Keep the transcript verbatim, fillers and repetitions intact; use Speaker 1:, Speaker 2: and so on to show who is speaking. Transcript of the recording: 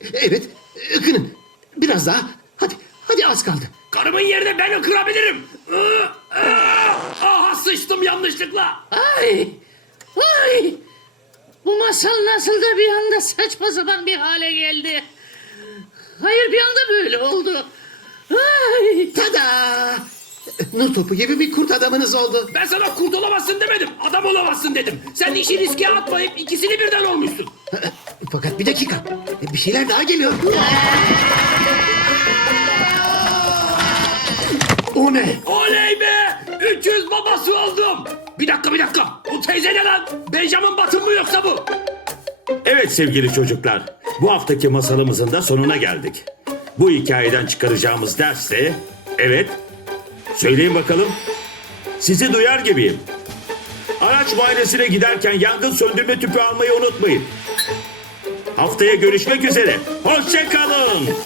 Speaker 1: Evet, ıkının. Biraz daha. Hadi, hadi az kaldı.
Speaker 2: Karımın yerine ben ıkırabilirim. Iı, ıı, Aha sıçtım yanlışlıkla.
Speaker 3: Ay! Ay! Bu masal nasıl da bir anda saçma sapan bir hale geldi. Hayır, bir anda böyle oldu. Ay!
Speaker 1: Tada! Nur topu gibi bir kurt adamınız oldu.
Speaker 2: Ben sana kurt olamazsın demedim. Adam olamazsın dedim. Sen işi riske atmayıp ikisini birden olmuşsun.
Speaker 1: Fakat bir dakika. Bir şeyler daha geliyor. O ne?
Speaker 2: Oley be! üç yüz babası oldum. Bir dakika bir dakika. Bu teyze ne lan? Benjamin Button mı yoksa bu?
Speaker 4: Evet sevgili çocuklar, bu haftaki masalımızın da sonuna geldik. Bu hikayeden çıkaracağımız ders de, evet, söyleyin bakalım, sizi duyar gibiyim. Araç muayenesine giderken yangın söndürme tüpü almayı unutmayın. Haftaya görüşmek üzere, hoşça kalın.